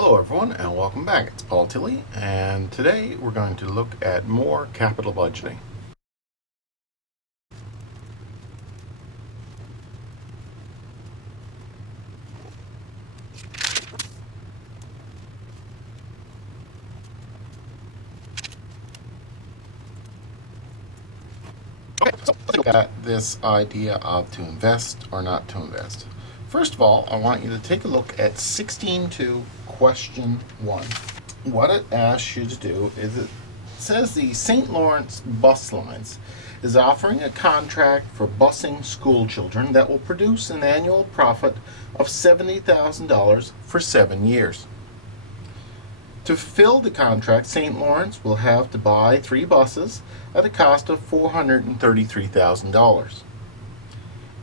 Hello everyone and welcome back. It's Paul Tilley, and today we're going to look at more capital budgeting. Okay, so let's look at this idea of to invest or not to invest. First of all, I want you to take a look at 16.2 question 1. What it asks you to do is it says the St. Lawrence Bus Lines is offering a contract for busing school children that will produce an annual profit of $70,000 for 7 years. To fulfill the contract, St. Lawrence will have to buy 3 buses at a cost of $433,000.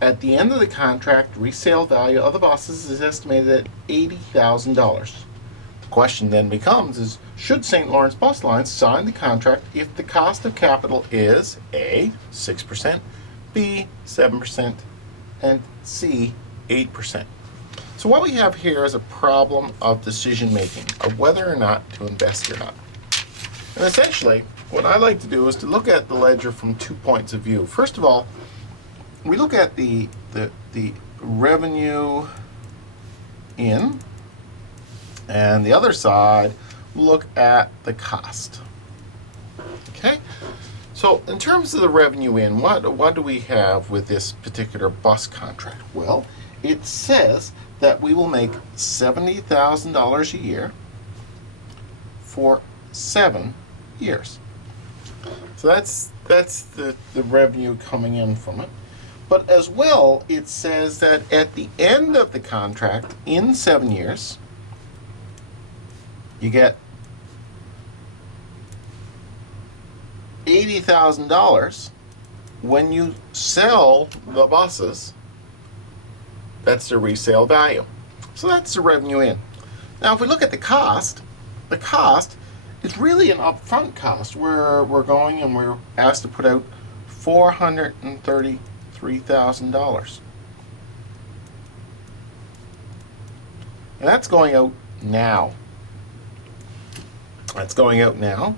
At the end of the contract, resale value of the buses is estimated at $80,000. The question then becomes should St. Lawrence Bus Lines sign the contract if the cost of capital is A, 6%, B, 7%, and C, 8%. So what we have here is a problem of decision making, of whether or not to invest or not. And essentially, what I like to do is to look at the ledger from 2 points of view. First of all, we look at the revenue in, and the other side, look at the cost. Okay? So in terms of the revenue in, what do we have with this particular bus contract? Well, it says that we will make $70,000 a year for 7 years. So that's the revenue coming in from it. But as well, it says that at the end of the contract, in 7 years, you get $80,000 when you sell the buses. That's the resale value. So that's the revenue in. Now, if we look at the cost is really an upfront cost where we're going and we're asked to put out $433,000. And that's going out now. That's going out now.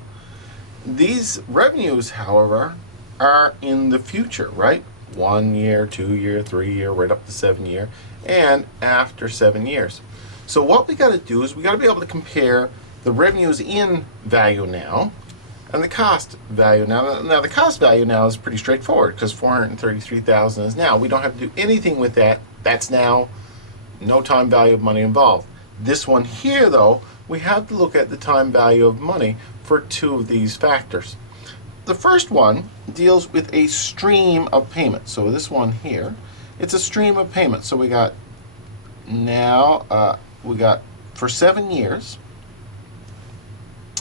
These revenues, however, are in the future, right? 1 year, 2 year, 3 year, right up to 7 year, and after 7 years. So what we got to do is we got to be able to compare the revenues in value now and the cost value now. Now the cost value now is pretty straightforward because $433,000 is now. We don't have to do anything with that. That's now, no time value of money involved. This one here, though, we have to look at the time value of money for 2 of these factors. The first one deals with a stream of payments. So this one here, it's a stream of payments. So we got now, for 7 years,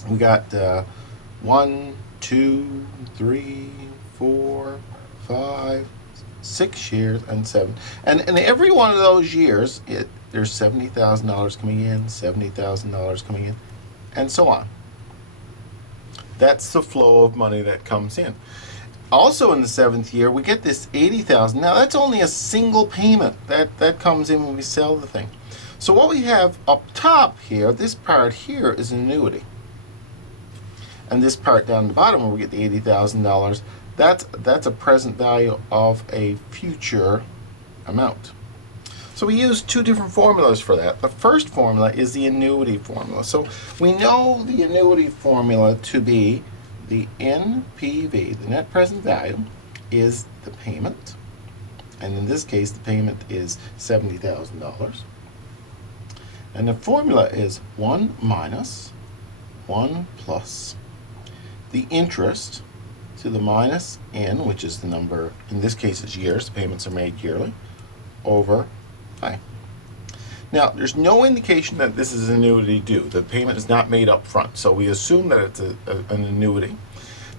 we got 1, 2, 3, 4, 5, 6 years and 7. And in every one of those years, there's $70,000 coming in, $70,000 coming in, and so on. That's the flow of money that comes in. Also in the 7th year, we get this $80,000. Now that's only a single payment that comes in when we sell the thing. So what we have up top here, this part here is an annuity. And this part down the bottom where we get the $80,000, that's a present value of a future amount. So we use 2 different formulas for that. The first formula is the annuity formula. So we know the annuity formula to be the NPV, the net present value, is the payment. And in this case, the payment is $70,000. And the formula is 1 minus 1 plus the interest to the minus n, which is the number, in this case it's years, the payments are made yearly, over I. Now, there's no indication that this is an annuity due. The payment is not made up front, so we assume that it's an annuity.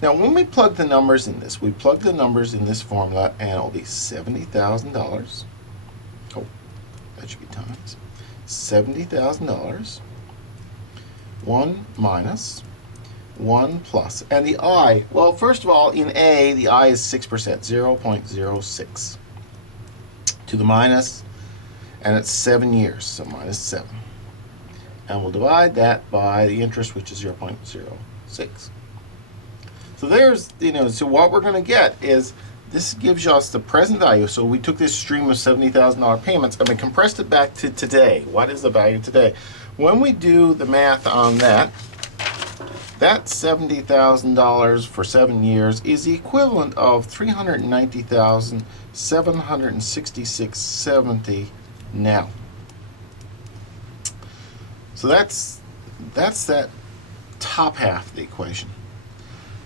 Now, when we plug the numbers in this, we plug the numbers in this formula, and it'll be $70,000. Oh, that should be times. $70,000. 1 minus 1 plus. And the I, well, first of all, in A, the I is 6%, 0.06. To the minus, and it's 7 years, so minus 7. and we'll divide that by the interest, which is 0.06. So there's, so what we're going to get is, this gives us the present value. So we took this stream of $70,000 payments and we compressed it back to today. What is the value today? When we do the math on that, that $70,000 for 7 years is the equivalent of $390,766.70 now. So that's that top half of the equation.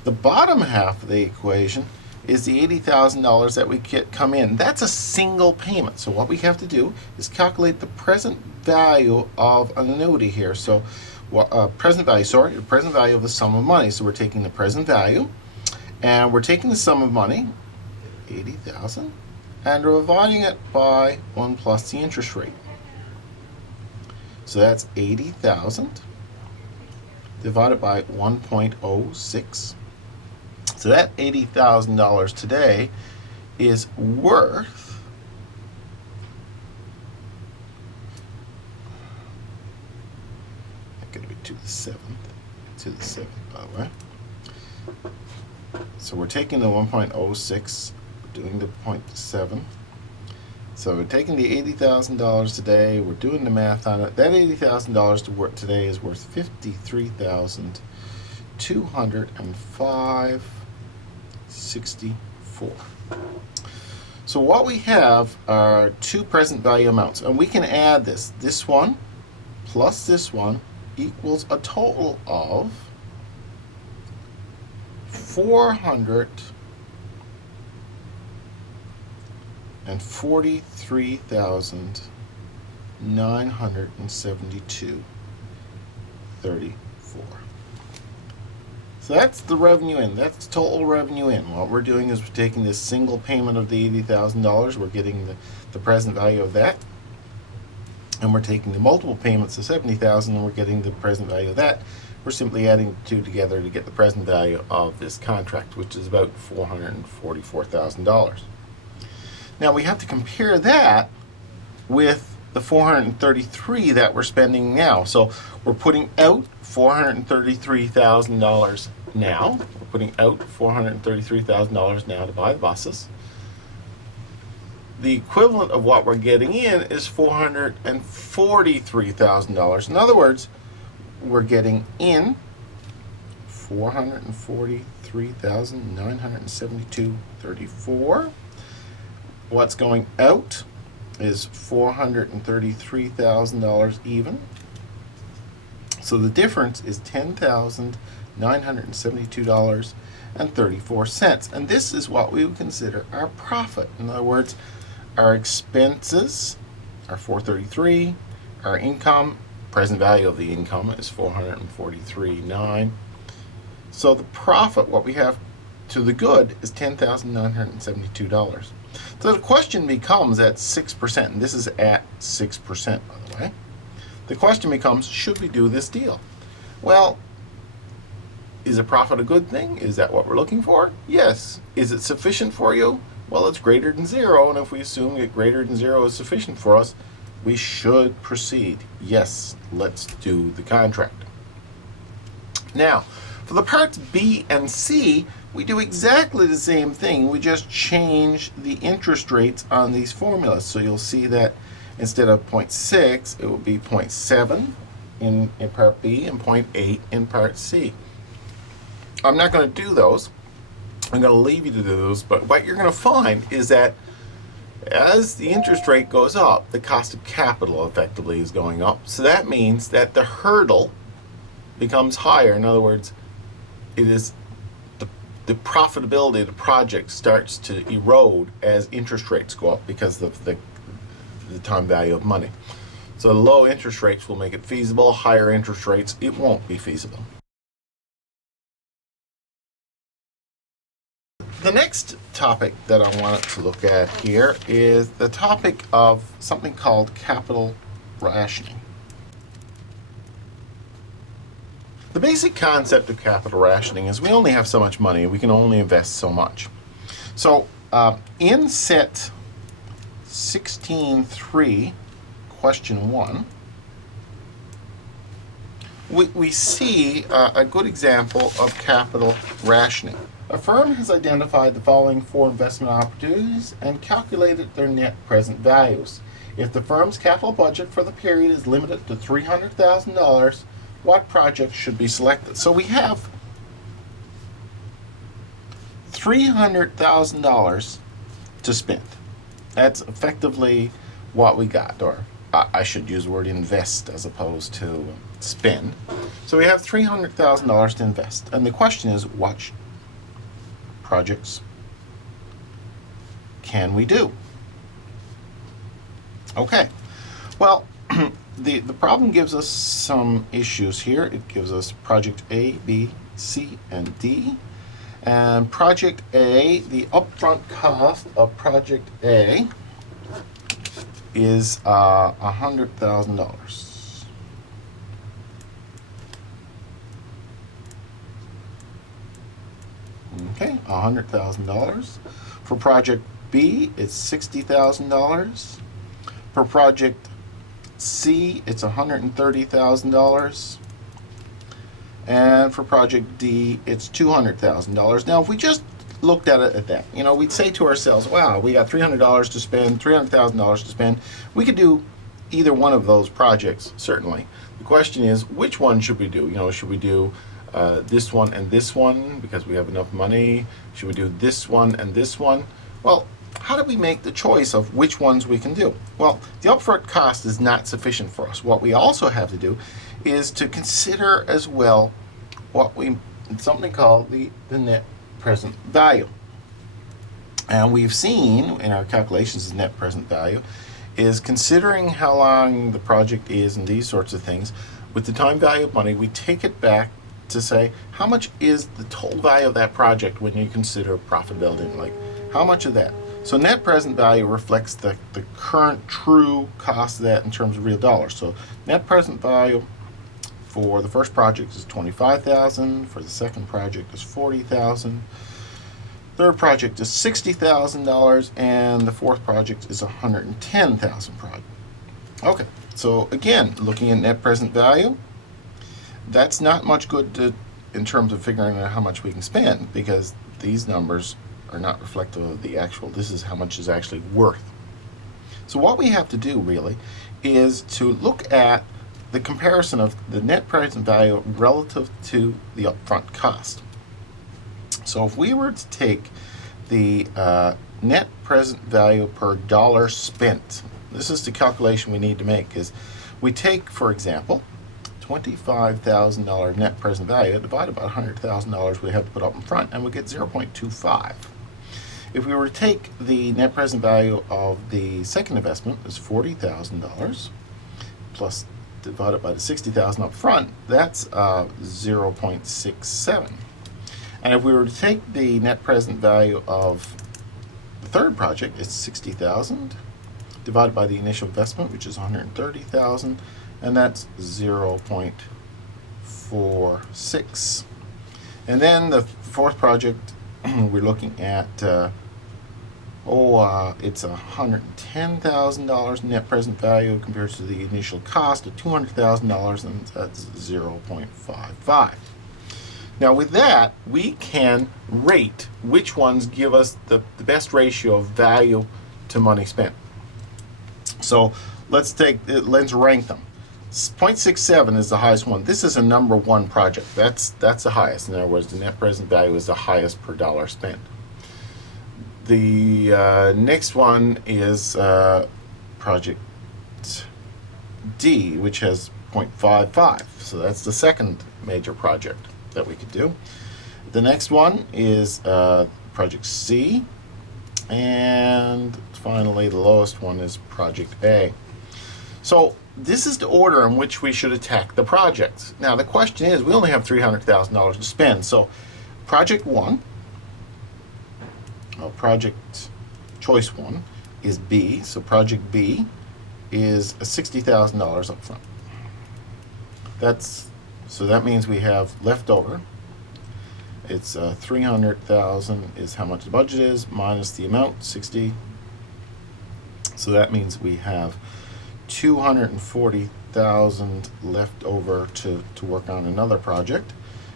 The bottom half of the equation is the $80,000 that we come in. That's a single payment. So what we have to do is calculate the present value of an annuity here. So the present value of the sum of money. So we're taking the present value and we're taking the sum of money, 80,000, and we're dividing it by 1 plus the interest rate. So that's 80,000 divided by 1.06. So that $80,000 today is worth going to be to the seventh, by the way. So we're taking the 1.06, doing the 0.7. So we're taking the $80,000 today. We're doing the math on it. That $80,000 to work today is worth $53,205.64. So what we have are two present value amounts, and we can add this. This one plus this one equals a total of $443,972.34. So that's the revenue in. That's total revenue in. What we're doing is we're taking this single payment of the $80,000. We're getting the present value of that. And we're taking the multiple payments of $70,000 and we're getting the present value of that. We're simply adding the two together to get the present value of this contract, which is about $444,000. Now we have to compare that with the $433,000 that we're spending now. So we're putting out $433,000 now. We're putting out $433,000 now to buy the buses. The equivalent of what we're getting in is $443,000. In other words, we're getting in $443,972.34. What's going out is $433,000 even. So the difference is $10,972.34. And this is what we would consider our profit. In other words, our expenses are $433,000. Our income, present value of the income, is $443,900. So the profit, what we have to the good, is $10,972. So the question becomes at 6%, and this is at 6%, by the way. The question becomes, should we do this deal? Well, is a profit a good thing? Is that what we're looking for? Yes. Is it sufficient for you? Well, it's greater than 0, and if we assume that greater than 0 is sufficient for us, we should proceed. Yes, let's do the contract. Now, for the parts B and C, we do exactly the same thing. We just change the interest rates on these formulas. So you'll see that instead of 0.6, it will be 0.7 in part B and 0.8 in part C. I'm not going to do those. I'm going to leave you to do those, but what you're going to find is that as the interest rate goes up, the cost of capital effectively is going up. So that means that the hurdle becomes higher. In other words, it is the profitability of the project starts to erode as interest rates go up because of the time value of money. So low interest rates will make it feasible. Higher interest rates, it won't be feasible. The next topic that I wanted to look at here is the topic of something called capital rationing. The basic concept of capital rationing is we only have so much money, we can only invest so much. So in set 16.3, question 1, we see a good example of capital rationing. A firm has identified the following 4 investment opportunities and calculated their net present values. If the firm's capital budget for the period is limited to $300,000, what projects should be selected? So we have $300,000 to spend. That's effectively what we got, or I should use the word invest as opposed to spend. So we have $300,000 to invest. And the question is, what projects can we do? Okay. Well, the problem gives us some issues here. It gives us project A, B, C, and D. And project A, the upfront cost of project A is $100,000. Okay, $100,000. For project B, it's $60,000. For project C, it's $130,000. And for project D, it's $200,000. Now, if we just looked at it at that, we'd say to ourselves, wow, we got $300 to spend, $300,000 to spend. We could do either one of those projects, certainly. The question is, which one should we do? Should we do this one and this one because we have enough money? Should we do this one and this one? Well, how do we make the choice of which ones we can do? Well, the upfront cost is not sufficient for us. What we also have to do is to consider as well what something called the net present value. And we've seen in our calculations of net present value is considering how long the project is and these sorts of things. With the time value of money, we take it back to say, how much is the total value of that project when you consider profitability? Like, how much of that? So net present value reflects the current true cost of that in terms of real dollars. So net present value for the first project is $25,000. For the second project is $40,000. Third project is $60,000, and the fourth project is $110,000. Okay, so again, looking at net present value, that's not much good in terms of figuring out how much we can spend, because these numbers are not reflective of the actual. This is how much is actually worth. So what we have to do really is to look at the comparison of the net present value relative to the upfront cost. So if we were to take the net present value per dollar spent, this is the calculation we need to make, is we take, for example, $25,000 net present value divided by $100,000 we have to put up in front, and we get 0.25. If we were to take the net present value of the second investment is $40,000 plus divided by the $60,000 up front, that's 0.67. And if we were to take the net present value of the third project, it's $60,000 divided by the initial investment, which is $130,000, and that's 0.46. And then the fourth project, we're looking at it's $110,000 net present value compared to the initial cost of $200,000, and that's 0.55. Now with that, we can rate which ones give us the best ratio of value to money spent. So let's rank them. 0.67 is the highest one. This is a number one project. That's the highest. In other words, the net present value is the highest per dollar spent. The next one is project D, which has 0.55. So that's the second major project that we could do. The next one is project C, and finally the lowest one is project A. So this is the order in which we should attack the projects. Now the question is, we only have $300,000 to spend. So project choice one is B. So project B is $60,000 up front. So that means we have left over. It's 300,000 is how much the budget is minus the amount, 60. So that means we have $240,000 $200,000 left over to work on another project.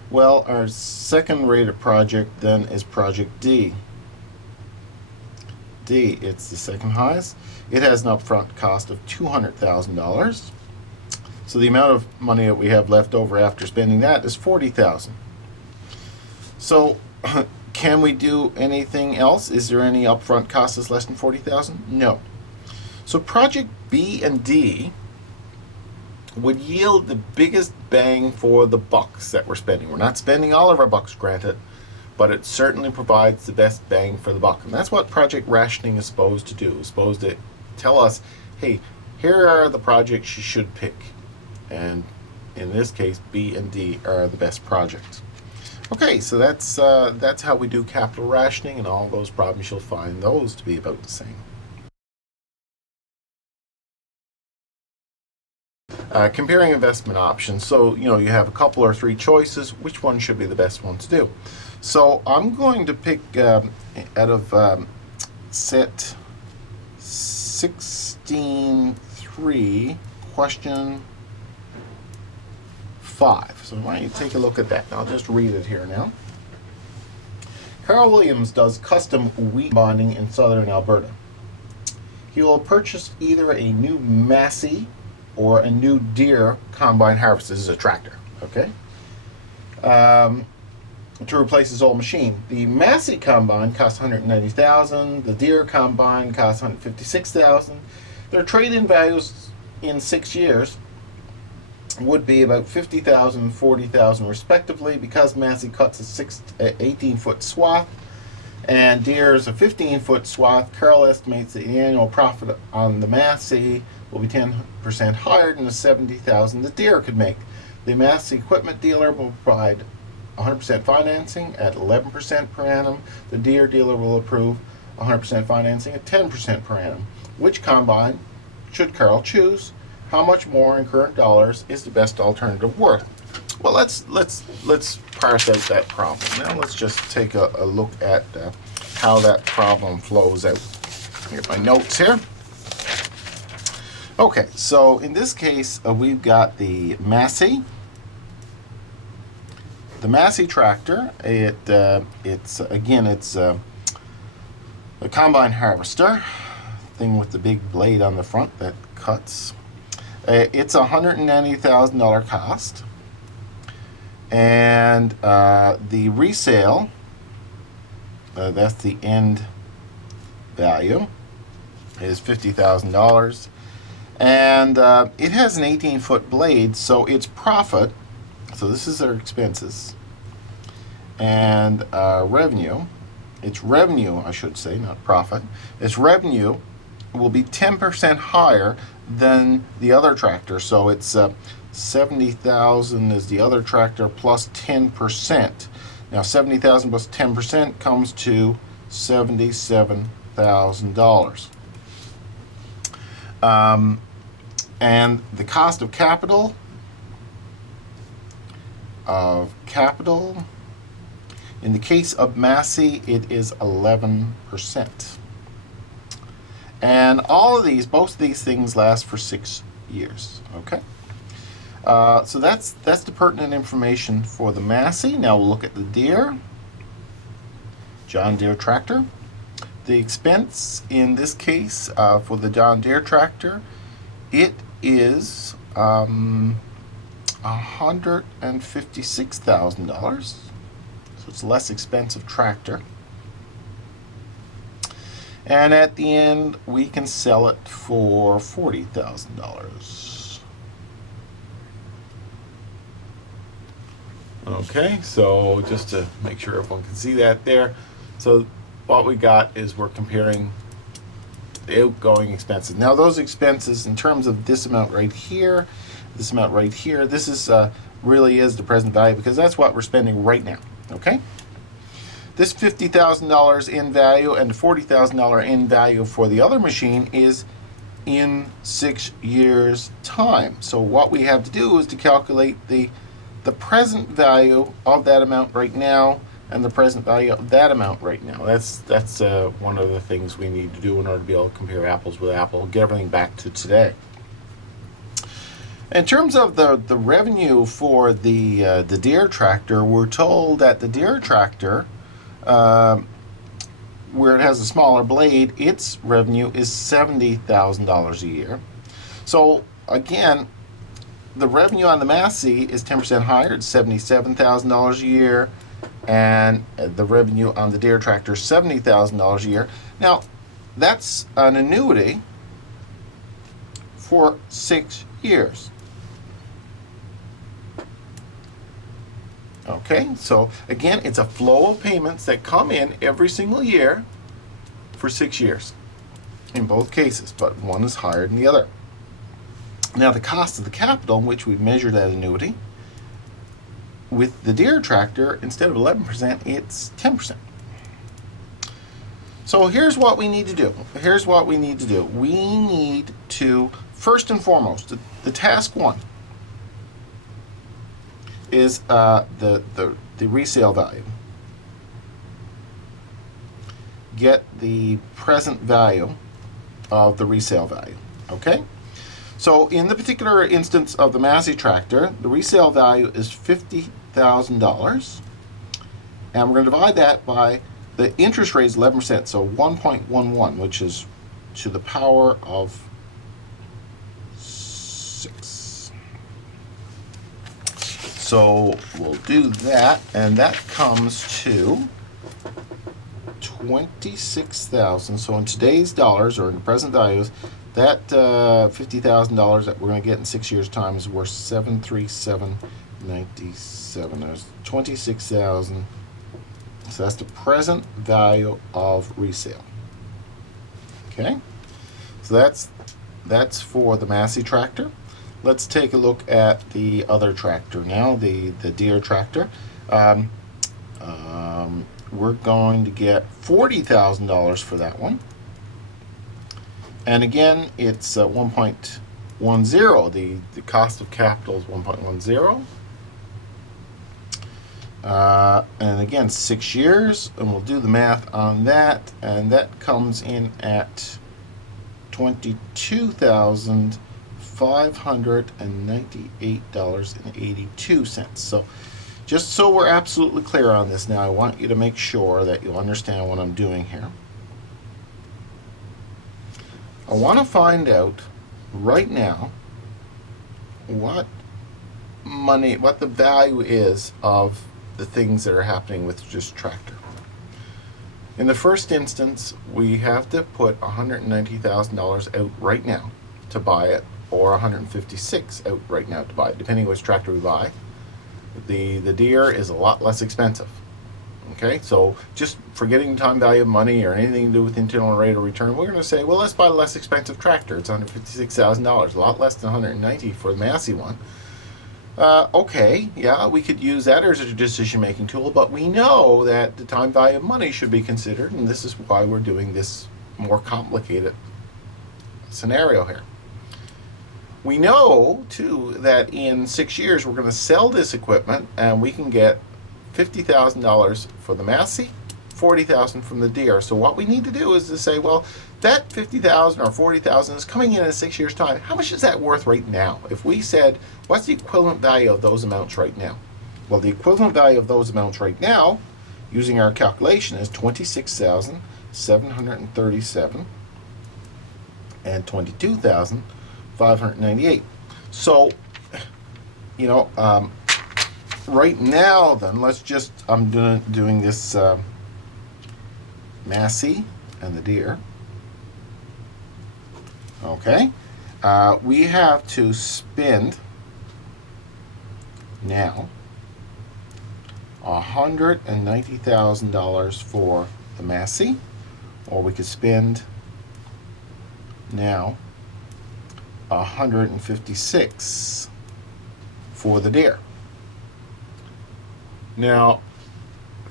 Well, our second rated project then is project D. D, it's the second highest. It has an upfront cost of $200,000. So the amount of money that we have left over after spending that is $40,000. So can we do anything else? Is there any upfront cost that's less than $40,000? No. So project B and D would yield the biggest bang for the bucks that we're spending. We're not spending all of our bucks, granted, but it certainly provides the best bang for the buck. And that's what project rationing is supposed to do. It's supposed to tell us, hey, here are the projects you should pick. And in this case, B and D are the best projects. Okay, so that's how we do capital rationing, and all those problems you'll find those to be about the same. Comparing investment options. So, you have a couple or three choices. Which one should be the best one to do? So I'm going to pick out of set 16.3, question 5. So why don't you take a look at that? I'll just read it here now. Carl Williams does custom wheat bonding in southern Alberta. He will purchase either a new Massey or a new Deere combine harvester. This is a tractor, okay? To replace his old machine. The Massey combine costs $190,000. The Deere combine costs $156,000. Their trade-in values in 6 years would be about $50,000 and $40,000 respectively. Because Massey cuts a 18-foot swath and Deere is a 15-foot swath, Carl estimates that the annual profit on the Massey will be 10% higher than the $70,000 the Deere could make. The Massey equipment dealer will provide 100% financing at 11% per annum. The Deere dealer will approve 100% financing at 10% per annum. Which combine should Carl choose? How much more in current dollars is the best alternative worth? Well, let's parse out that problem. Now let's just take a look at how that problem flows out. Here's my notes here. Okay, so in this case, we've got the Massey. The Massey tractor. It's a combine harvester, thing with the big blade on the front that cuts. It's $190,000 cost, and the resale, that's the end value, is $50,000, and it has an 18-foot blade, so its profit, so this is our expenses, and revenue, its revenue, I should say, not profit, its revenue will be 10% higher than the other tractor. So it's $70,000 is the other tractor plus 10%. Now $70,000 plus 10% comes to $77,000. And the cost of capital in the case of Massey, it is 11%. And all of these, both of these things last for 6 years. Okay, so that's the pertinent information for the Massey. Now we'll look at the Deere, John Deere tractor. The expense in this case for the John Deere tractor, it is $156,000. So it's a less expensive tractor. And at the end, we can sell it for $40,000. Okay, so just to make sure everyone can see that there. So what we got is we're comparing the outgoing expenses. Now those expenses, in terms of this amount right here, this amount right here, this is really is the present value, because that's what we're spending right now. Okay. This $50,000 in value and $40,000 in value for the other machine is in 6 years' time. So what we have to do is to calculate the present value of that amount right now and the present value of that amount right now. That's one of the things we need to do in order to be able to compare apples with apples, get everything back to today. In terms of the revenue for the Deere tractor, we're told that the Deere tractor, where it has a smaller blade, its revenue is $70,000 a year. So again, the revenue on the Massey is 10% higher. It's $77,000 a year, and the revenue on the Deere tractor is $70,000 a year. Now, that's an annuity for 6 years. Okay, so again, it's a flow of payments that come in every single year for 6 years in both cases, but one is higher than the other. Now, the cost of the capital, in which we measure that annuity, with the Deere tractor, instead of 11%, it's 10%. So here's what we need to do. We need to, first and foremost, the task one is the resale value. Get the present value of the resale value. Okay? So in the particular instance of the Massey tractor, the resale value is $50,000. And we're going to divide that by the interest rate is 11%, so 1.11, which is to the power of 6. So we'll do that, and that comes to 26,000. So in today's dollars, or in the present values, that $50,000 that we're going to get in 6 years' time is worth $737.97. There's 26,000. So that's the present value of resale. Okay, so that's for the Massey tractor. Let's take a look at the other tractor now, the Deere tractor. We're going to get $40,000 for that one. And again, it's 1.10. The cost of capital is 1.10. And again, 6 years, and we'll do the math on that, and that comes in at $22,598.82. So just so we're absolutely clear on this now, I want you to make sure that you understand what I'm doing here. I want to find out right now what the value is of the things that are happening with this tractor. In the first instance, we have to put $190,000 out right now to buy it, or $156,000 out right now to buy it, depending which tractor we buy. The Deere is a lot less expensive. Okay, so just forgetting time value of money or anything to do with internal rate of return, we're going to say, well, let's buy the less expensive tractor. It's $156,000, a lot less than $190,000 for the Massey one. Okay, yeah, we could use that as a decision-making tool, but we know that the time value of money should be considered, and this is why we're doing this more complicated scenario here. We know, too, that in 6 years we're going to sell this equipment, and we can get $50,000 for the Massey, $40,000 from the Deere. So what we need to do is to say, well, that $50,000 or $40,000 is coming in 6 years' time. How much is that worth right now? If we said, what's the equivalent value of those amounts right now? Well, the equivalent value of those amounts right now, using our calculation, is $26,737 and $22,598. So, right now, then, I'm doing this Massey and the Deere. Okay, we have to spend now $190,000 for the Massey, or we could spend now $156,000 for the Deere. Now,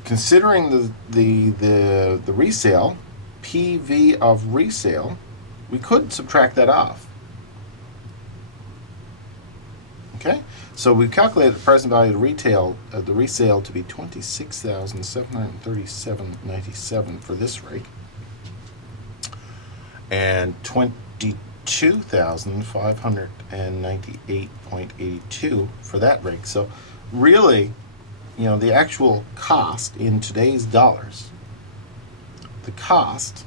considering the resale, PV of resale, we could subtract that off. Okay, so we calculated the present value of the resale to be $26,737.97 for this rig, and $22,598.82 for that rig. So really, the actual cost in today's dollars, the cost,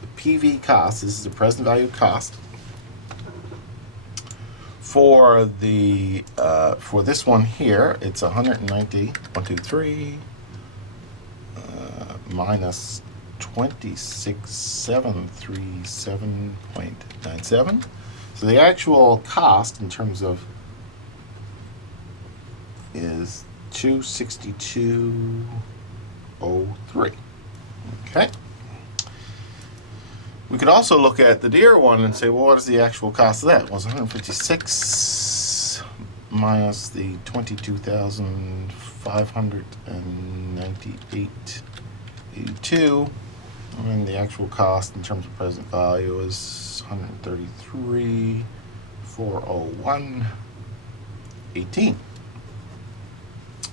the PV cost, this is the present value cost for the for this one here, it's 190, minus 26,737.97. So the actual cost in terms of is 262.03. Okay. We could also look at the Deere one and say, well, what is the actual cost of that? Well, it's 156 minus the 22,598.82, and the actual cost in terms of present value is 133,401.18.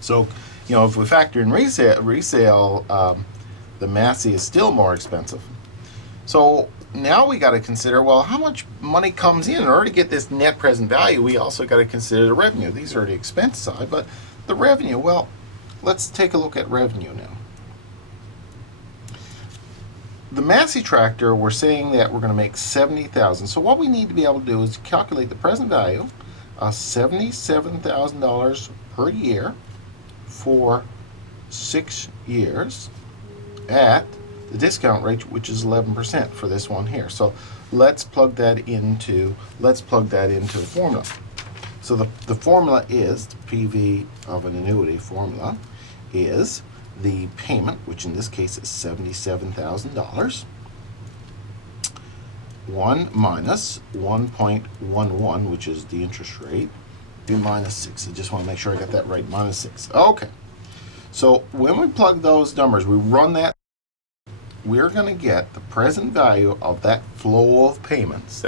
So, if we factor in resale, the Massey is still more expensive. So now we got to consider, well, how much money comes in order to get this net present value. We also got to consider the revenue. These are the expense side, but the revenue, well, let's take a look at revenue now. The Massey tractor, we're saying that we're going to make $70,000. So what we need to be able to do is calculate the present value of $77,000 per year for 6 years at the discount rate, which is 11% for this one here. So let's plug that into the formula. So the formula is, the PV of an annuity formula is the payment, which in this case is $77,000, 1 minus 1.11, which is the interest rate, be minus 6. I just want to make sure I got that right, minus 6. Okay. So when we plug those numbers, we run that, we're going to get the present value of that flow of payments,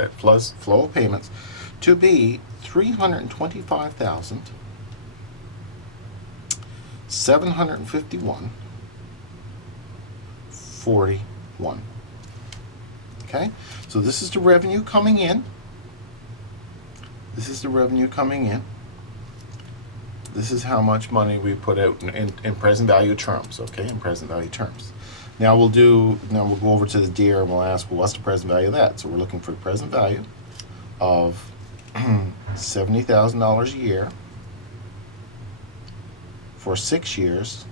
to be $325,751.41. Okay, so this is the revenue coming in. This is how much money we put out in present value terms. Okay, in present value terms. Now we'll go over to the Deere and we'll ask, well, what's the present value of that? So we're looking for the present value of $70,000 a year for 6 years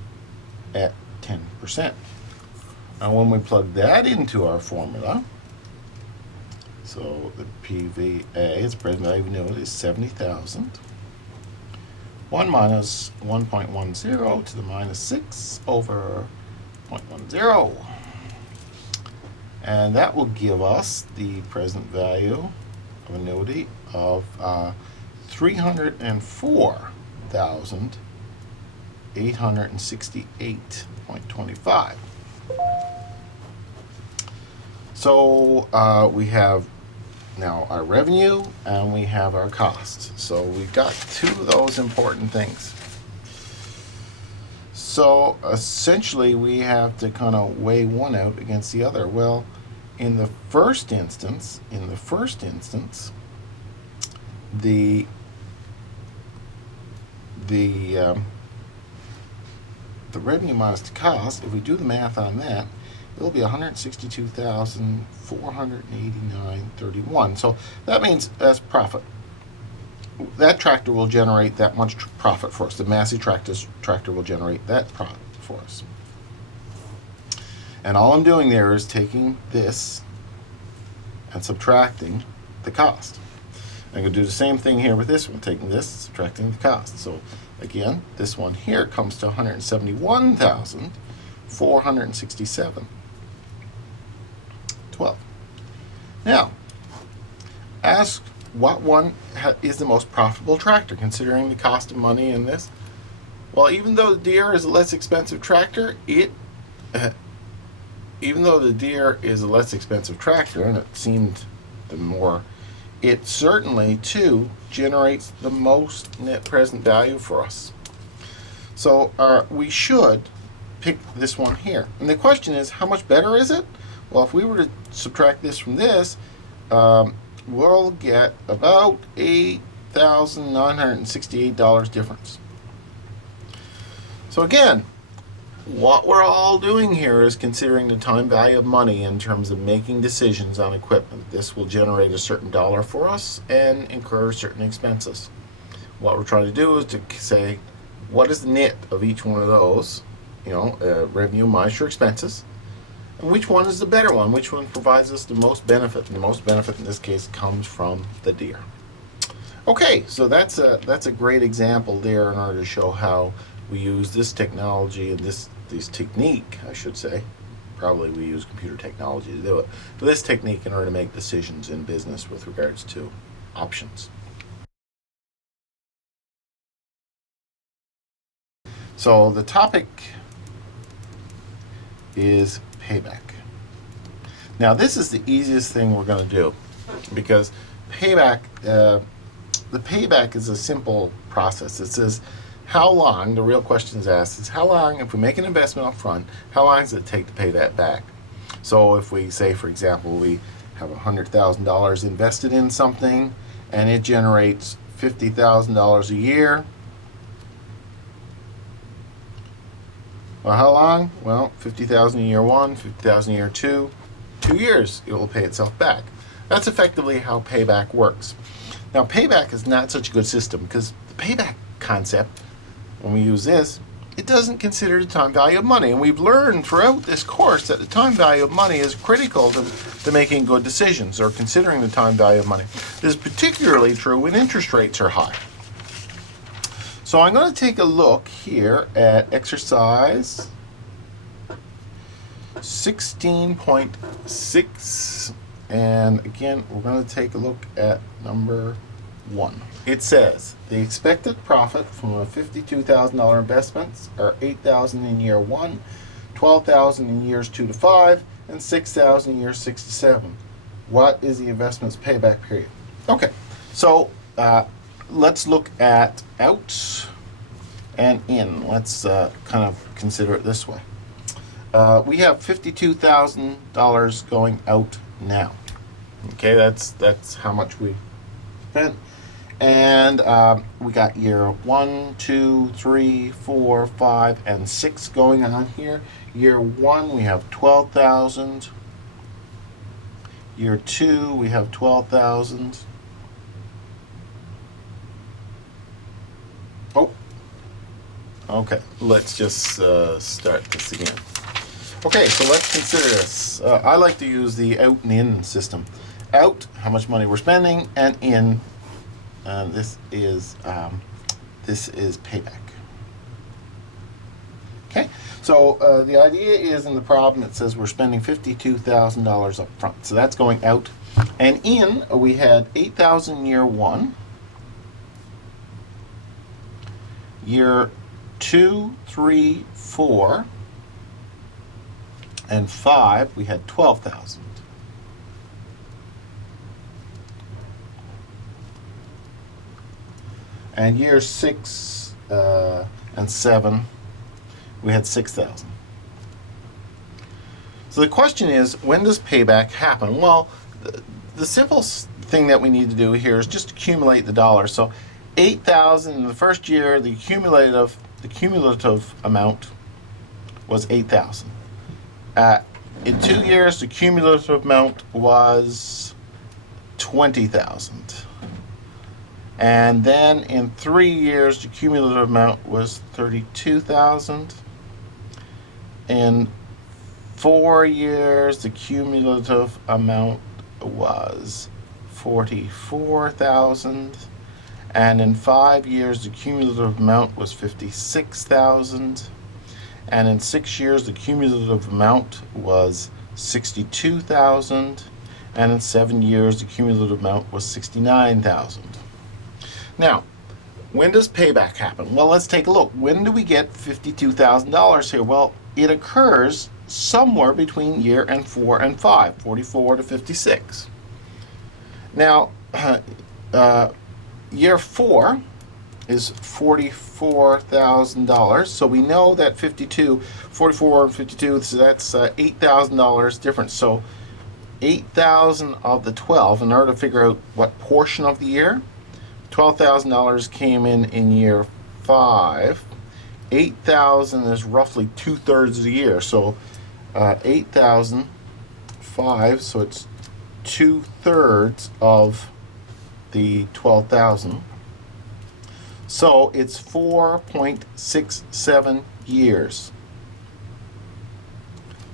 at 10%. And when we plug that into our formula, so the PVA, its present value of annuity, is 70,000. 1 minus 1.10 to the minus 6 over 0.10, and that will give us the present value of annuity of $304,868.25. So we have now our revenue and we have our costs. So we've got two of those important things. So essentially we have to kind of weigh one out against the other. Well, in the first instance, the revenue minus the cost, if we do the math on that, it'll be $162,489.31. So that means that's profit. That tractor will generate that much profit for us. The Massey tractor will generate that profit for us. And all I'm doing there is taking this and subtracting the cost. I'm going to do the same thing here with this one, taking this, subtracting the cost. So again, this one here comes to $171,467.12. Now, ask what one is the most profitable tractor, considering the cost of money in this. Well, even though the Deere is a less expensive tractor, and it seemed the more, it certainly too generates the most net present value for us. So we should pick this one here. And the question is, how much better is it? Well, if we were to subtract this from this, we'll get about $8,968 difference. So again, what we're all doing here is considering the time value of money in terms of making decisions on equipment. This will generate a certain dollar for us and incur certain expenses. What we're trying to do is to say, what is the net of each one of those, revenue minus your expenses, and which one is the better one, which one provides us the most benefit, and the most benefit in this case comes from the Deere. Okay, so that's a great example there in order to show how we use this technology and this technique, I should say. Probably we use computer technology to do it. But this technique in order to make decisions in business with regards to options. So the topic is payback. Now this is the easiest thing we're going to do, because payback, the payback is a simple process. It says how long, the real question is asked, is how long, if we make an investment up front, how long does it take to pay that back? So if we say, for example, we have $100,000 invested in something and it generates $50,000 a year. Well, how long? Well, $50,000 in year one, $50,000 in year two. 2 years, it will pay itself back. That's effectively how payback works. Now, payback is not such a good system because the payback concept, when we use this, it doesn't consider the time value of money. And we've learned throughout this course that the time value of money is critical to making good decisions or considering the time value of money. This is particularly true when interest rates are high. So I'm going to take a look here at exercise 16.6, and again we're going to take a look at number 1. It says the expected profit from a $52,000 investments are $8,000 in year 1, $12,000 in years 2 to 5, and $6,000 in years 6 to 7. What is the investment's payback period? Okay, so let's look at out and in. Let's kind of consider it this way. We have $52,000 going out now. Okay, that's how much we spent. And we got year 1, 2, 3, 4, 5, and 6 going on here. Year 1 we have 12,000. Year 2 we have 12,000. Oh, okay. Let's just start this again. Okay, so let's consider this. I like to use the out and in system. Out, how much money we're spending, and in, this is payback. Okay, so the idea is in the problem it says we're spending $52,000 up front, so that's going out. And in, we had $8,000 year 1. Year 2, 3, 4, and 5, we had 12,000. And year 6 and 7, we had 6,000. So the question is, when does payback happen? Well, the simple thing that we need to do here is just accumulate the dollars. So 8,000 in the first year, the cumulative amount was 8,000. In 2 years, the cumulative amount was 20,000. And then in 3 years, the cumulative amount was 32,000. In 4 years, the cumulative amount was 44,000. And in 5 years, the cumulative amount was 56,000. And in 6 years, the cumulative amount was 62,000. And in 7 years, the cumulative amount was 69,000. Now, when does payback happen? Well, let's take a look. When do we get $52,000 here? Well, it occurs somewhere between year and 4 and 5, 44 to 56. Now, year 4 is $44,000. So we know that 44 and 52, so that's $8,000 difference. So 8,000 of the 12, in order to figure out what portion of the year, $12,000 came in year 5. 8,000 is roughly 2/3 of the year. So 8,000, 5, so it's 2/3 of the 12,000. So it's 4.67 years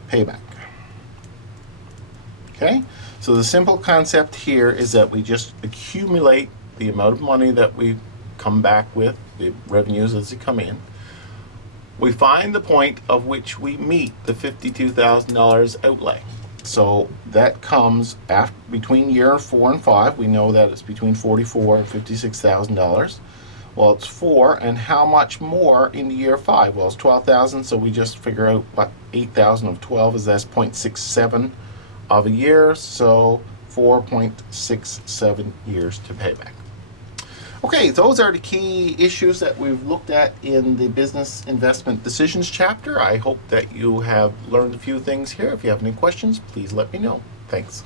payback. Okay, so the simple concept here is that we just accumulate the amount of money that we come back with, the revenues as they come in. We find the point of which we meet the $52,000 outlay. So that comes after, between year 4 and 5. We know that it's between $44,000 and $56,000. Well, it's 4, and how much more in year 5? Well, it's 12,000, so we just figure out what 8,000 of 12 is. That's 0.67 of a year, so 4.67 years to payback. Okay, those are the key issues that we've looked at in the Business Investment Decisions chapter. I hope that you have learned a few things here. If you have any questions, please let me know. Thanks.